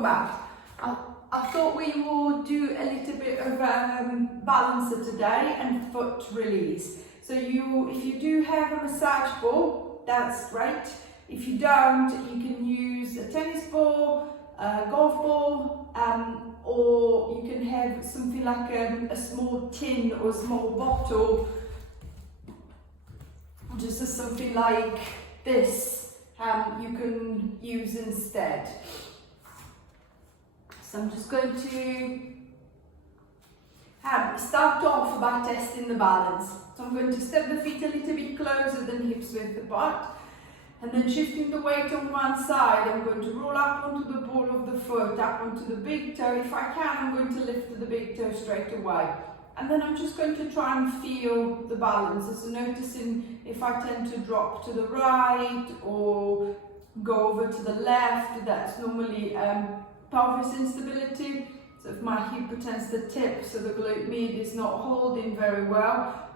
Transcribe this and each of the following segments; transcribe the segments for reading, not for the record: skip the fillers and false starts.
welcome back. I thought we would do a little bit of balancer today and foot release. So if you do have a massage ball, that's great. If you don't, you can use a tennis ball, a golf ball, or you can have something like a small tin or a small bottle, just as something like this you can use instead. So I'm just going to start off by testing the balance. So I'm going to step the feet a little bit closer than hips width apart, and then shifting the weight on one side, I'm going to roll up onto the ball of the foot, up onto the big toe. If I can, I'm going to lift the big toe straight away. And then I'm just going to try and feel the balance. So noticing if I tend to drop to the right or go over to the left, that's normally pelvis instability. So if my hip tends to tip, so the glute med is not holding very well,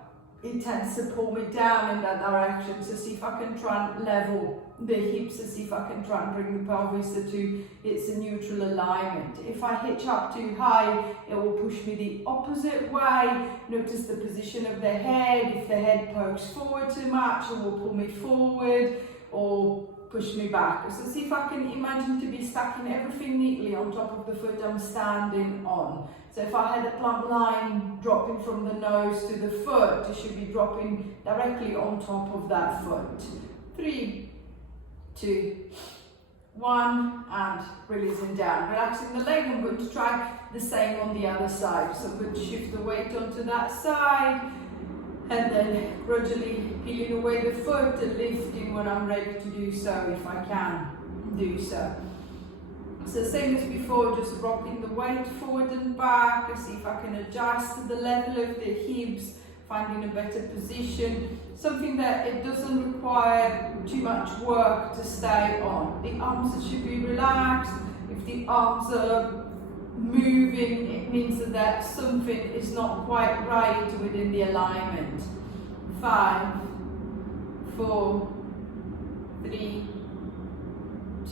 it tends to pull me down in that direction. So see if I can try and level the hips, to see if I can try and bring the pelvis to its neutral alignment. If I hitch up too high, it will push me the opposite way. Notice the position of the head. If the head pokes forward too much, it will pull me forward or push me back. So see if I can imagine to be stacking everything neatly on top of the foot I'm standing on. So if I had a plumb line dropping from the nose to the foot, it should be dropping directly on top of that foot. 3, 2, 1, and releasing down. Relaxing the leg. I'm going to try the same on the other side. So I'm going to shift the weight onto that side, and then gradually peeling away the foot and lifting when I'm ready to do so, if I can do so. So same as before, just rocking the weight forward and back. I see if I can adjust the level of the hips, finding a better position, something that it doesn't require too much work to stay on. The arms should be relaxed. If the arms are moving, it means that something is not quite right within the alignment. 5, 4, 3,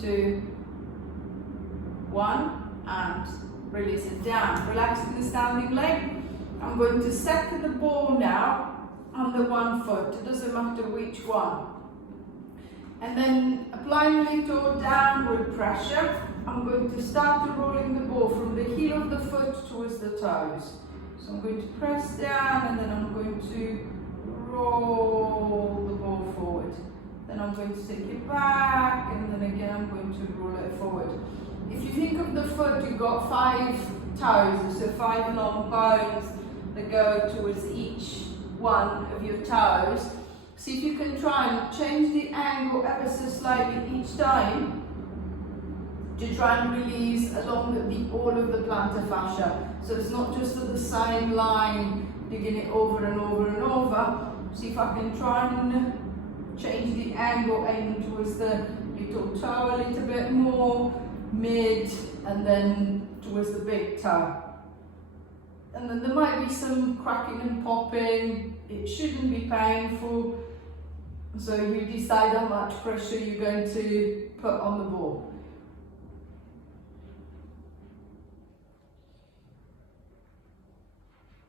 2, 1, and release it down. Relaxing the standing leg. I'm going to stack the ball now on the one foot. It doesn't matter which one. And then applying a little downward pressure, I'm going to start rolling the ball from the heel of the foot towards the toes. So I'm going to press down, and then I'm going to roll the ball forward. Then I'm going to take it back, and then again I'm going to roll it forward. If you think of the foot, you've got 5 toes, so 5 long bones that go towards each one of your toes. See if you can try and change the angle ever so slightly each time to try and release along all of the plantar fascia. So it's not just at the same line, digging it over and over and over. See if I can try and change the angle, aiming towards the little toe a little bit more, mid, and then towards the big toe. And then there might be some cracking and popping. It shouldn't be painful. So you decide how much pressure you're going to put on the ball.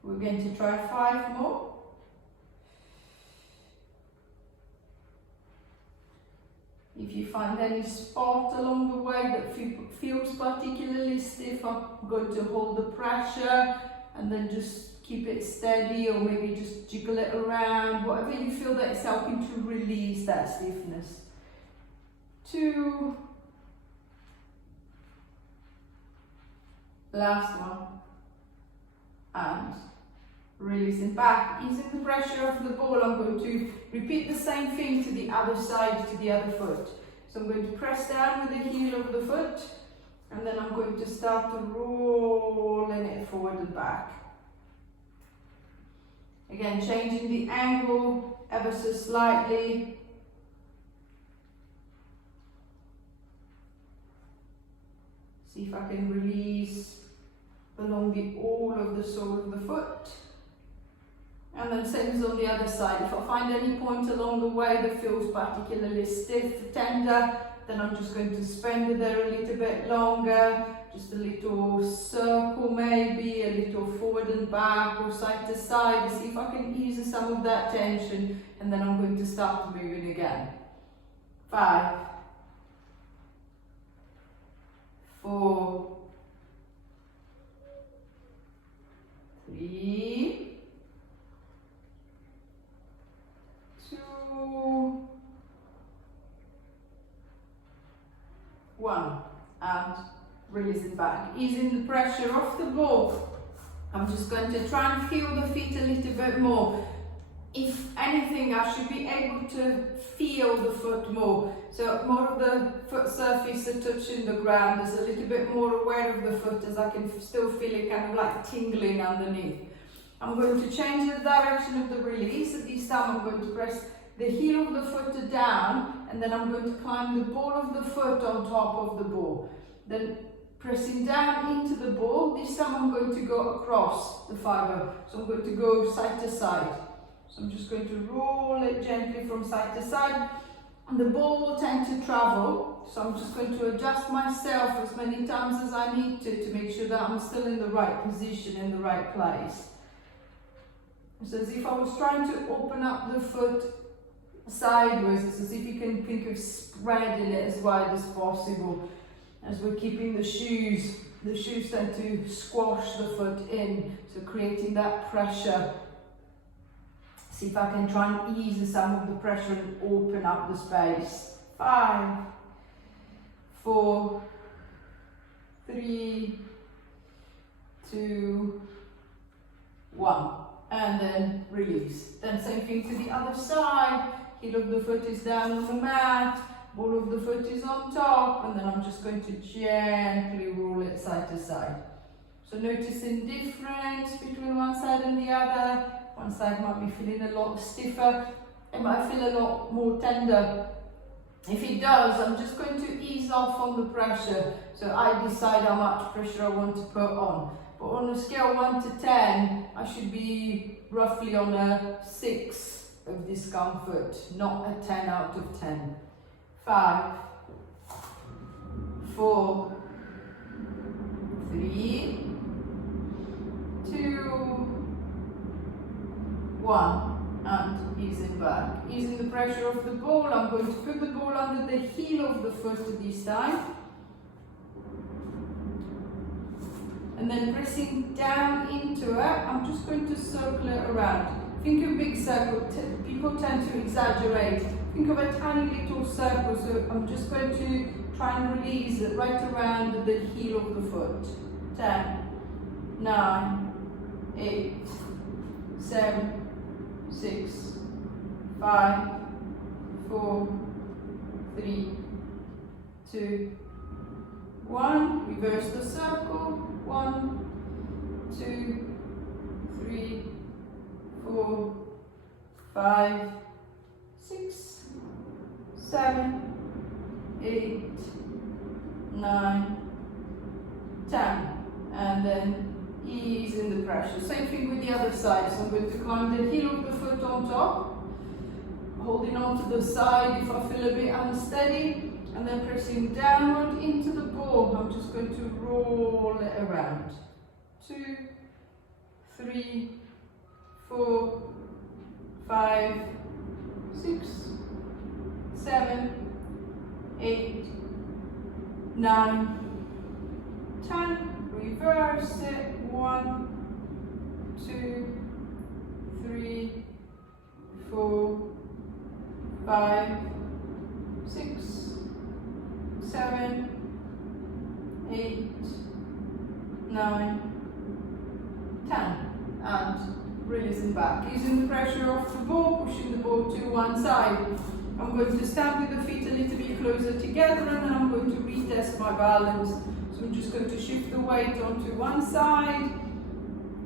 We're going to try 5 more. If you find any spot along the way that feels particularly stiff, I'm going to hold the pressure and then just keep it steady, or maybe just jiggle it around, whatever you feel that is helping to release that stiffness. 2. Last one. And releasing back, easing the pressure off the ball. I'm going to repeat the same thing to the other side, to the other foot. So I'm going to press down with the heel of the foot, and then I'm going to start to rolling it forward and back. Again, changing the angle ever so slightly. See if I can release along all of the sole of the foot. And then same as on the other side. If I find any point along the way that feels particularly stiff, tender, then I'm just going to spend it there a little bit longer, just a little circle maybe, a little forward and back or side to side, see if I can ease some of that tension, and then I'm going to start moving again. 5, 4, 3, 2, 1, and release it back. Easing the pressure off the ball. I'm just going to try and feel the feet a little bit more. If anything, I should be able to feel the foot more. So more of the foot surface are touching the ground. There's a little bit more aware of the foot as I can still feel it kind of like tingling underneath. I'm going to change the direction of the release. At this time I'm going to press the heel of the foot down, and then I'm going to climb the ball of the foot on top of the ball. Then pressing down into the ball, this time I'm going to go across the fibre. So I'm going to go side to side. So I'm just going to roll it gently from side to side, and the ball will tend to travel. So I'm just going to adjust myself as many times as I need to make sure that I'm still in the right position, in the right place. It's as if I was trying to open up the foot sideways. It's as if you can think of spreading it as wide as possible. As we're keeping the shoes tend to squash the foot in, so creating that pressure. See if I can try and ease some of the pressure and open up the space. 5, 4, 3, 2, 1. And then release. Then same thing to the other side. Heel of the foot is down on the mat, ball of the foot is on top, and then I'm just going to gently roll it side to side. So noticing difference between one side and the other. One side might be feeling a lot stiffer, it might feel a lot more tender. If it does, I'm just going to ease off on the pressure, so I decide how much pressure I want to put on. But on a scale of 1 to 10, I should be roughly on a 6 of discomfort, not a 10 out of 10. 5, 4, 3, 2, 1, and easing back. Easing the pressure off the ball. I'm going to put the ball under the heel of the foot this time. And then pressing down into it, I'm just going to circle it around. Think of a big circle. People tend to exaggerate. Think of a tiny little circle. So I'm just going to try and release it right around the heel of the foot. 10, 9, 8, 7, 6, 5, 4, 3, 2, 1. Reverse the circle. 1, 2, 3, 4, 5, 6, 7, 8, 9, 10. And then ease in the pressure. Same thing with the other side. So I'm going to climb the heel of the foot on top, holding on to the side if I feel a bit unsteady, and then pressing downward into the ball. I'm just going to roll it around. 2, 3, 4, 5, 6, 7, 8, 9, 10. Reverse it. 1, 2, 3, 4, 5, 6, 7, 8, 9, 10. And releasing back. Using the pressure off the ball, pushing the ball to one side. I'm going to stand with the feet a little bit closer together, and then I'm going to retest my balance. So I'm just going to shift the weight onto one side.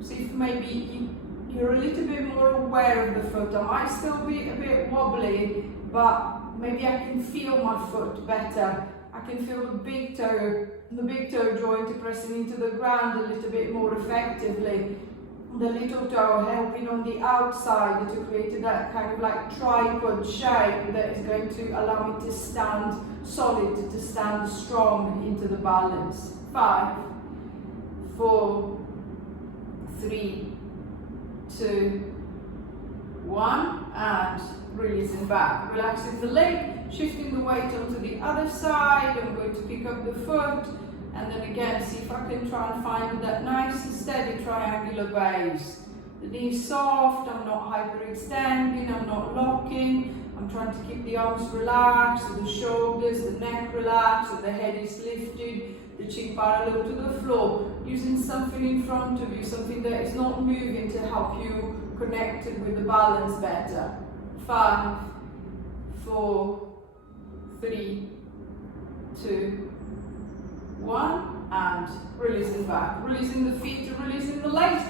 See if maybe you're a little bit more aware of the foot. I might still be a bit wobbly, but maybe I can feel my foot better. I can feel the big toe joint pressing into the ground a little bit more effectively. the little toe helping on the outside to create that kind of like tripod shape that is going to allow me to stand solid, to stand strong into the balance. 5, 4, 3, 2, 1, and releasing back. Relaxing the leg, shifting the weight onto the other side. I'm going to pick up the foot, and then again see if I can try and find that nice and steady triangular base. The knees soft, I'm not hyperextending, I'm not locking. I'm trying to keep the arms relaxed, so the shoulders, the neck relaxed, so the head is lifted, the chin parallel to the floor. Using something in front of you, something that is not moving to help you connect with the balance better. 5, 4, 3, 2, 1, and releasing back. Releasing the feet, releasing the legs.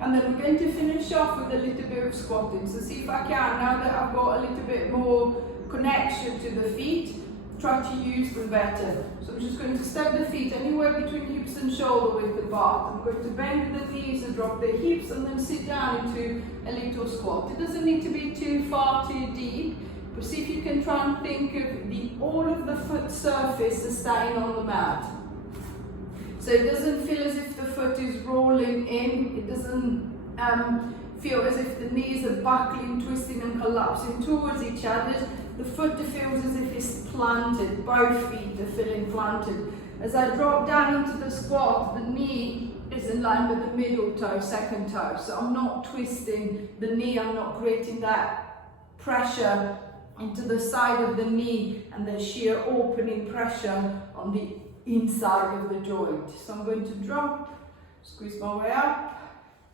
And then we're going to finish off with a little bit of squatting. So see if I can, now that I've got a little bit more connection to the feet, try to use them better. So I'm just going to step the feet anywhere between hips and shoulder width apart. I'm going to bend the knees and drop the hips and then sit down into a little squat. It doesn't need to be too far, too deep, but see if you can try and think of all of the foot surface is staying on the mat. So it doesn't feel as if the foot is rolling in, it doesn't feel as if the knees are buckling, twisting and collapsing towards each other. The foot feels as if it's planted, both feet are feeling planted. As I drop down into the squat, the knee is in line with the middle toe, second toe. So I'm not twisting the knee, I'm not creating that pressure into the side of the knee and the sheer opening pressure on the inside of the joint. So I'm going to drop, squeeze my way up,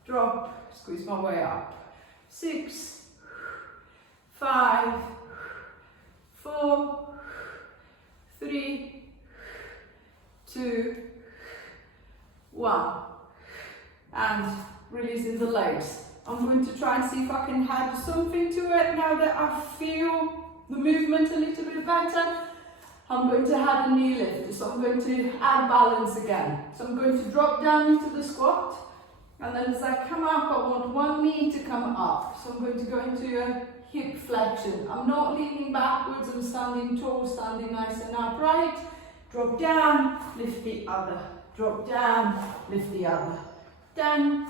drop, squeeze my way up. 6, 5, 4, 3, 2, 1. And releasing the legs. I'm going to try and see if I can add something to it now that I feel the movement a little bit better. I'm going to add a knee lift, so I'm going to add balance again. So I'm going to drop down into the squat, and then as I come up, I want one knee to come up. So I'm going to go into a hip flexion. I'm not leaning backwards, I'm standing tall, standing nice and upright. Drop down, lift the other. Drop down, lift the other. 10,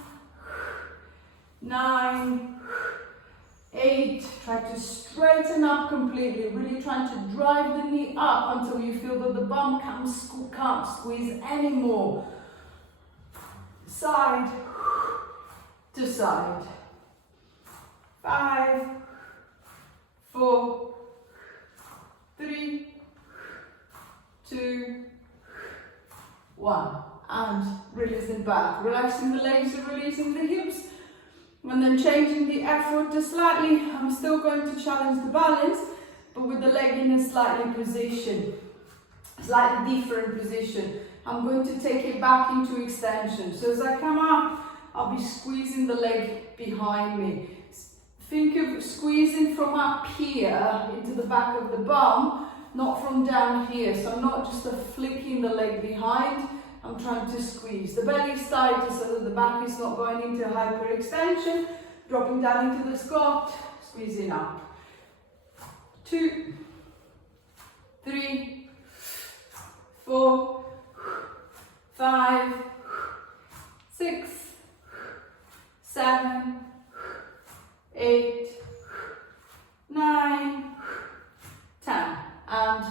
9, 8, try to straighten up completely, really trying to drive the knee up until you feel that the bum can't squeeze anymore. Side to side. 5, 4, 3, 2, 1. And releasing back, relaxing the legs and releasing the hips. And then changing the effort to slightly, I'm still going to challenge the balance, but with the leg in a slightly different position. I'm going to take it back into extension. So as I come up, I'll be squeezing the leg behind me. Think of squeezing from up here into the back of the bum, not from down here. So I'm not just flicking the leg behind, I'm trying to squeeze. The belly is tighter so that the back is not going into hyperextension. Dropping down into the squat, squeezing up. 2, 3, 4, 5, 6, 7, 8, 9, 10. And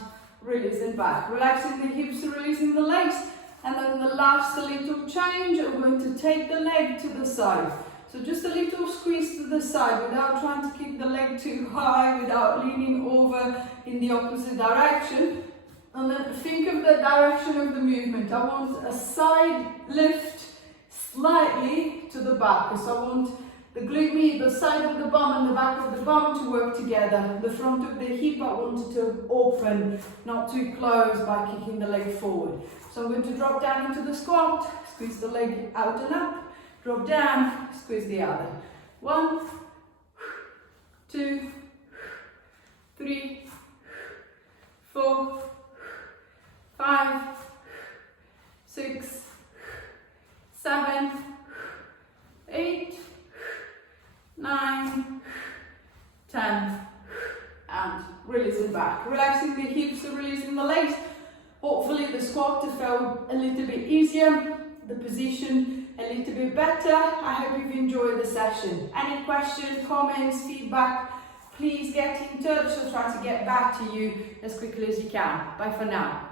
releasing back. Relaxing the hips, releasing the legs. And then the last little change, I'm going to take the leg to the side. So just a little squeeze to the side without trying to keep the leg too high, without leaning over in the opposite direction. And then think of the direction of the movement. I want a side lift slightly to the back. So I want the glute med, the side of the bum and the back of the bum to work together. The front of the hip I want it to open, not too close by kicking the leg forward. So I'm going to drop down into the squat, squeeze the leg out and up, drop down, squeeze the other. 1, 2, 3, 4, 5, 6, 7, 8, back, relaxing the hips, releasing the legs. Hopefully the squat felt a little bit easier, the position a little bit better. I hope you've enjoyed the session. Any questions, comments, feedback, please get in touch. I'll try to get back to you as quickly as you can. Bye for now.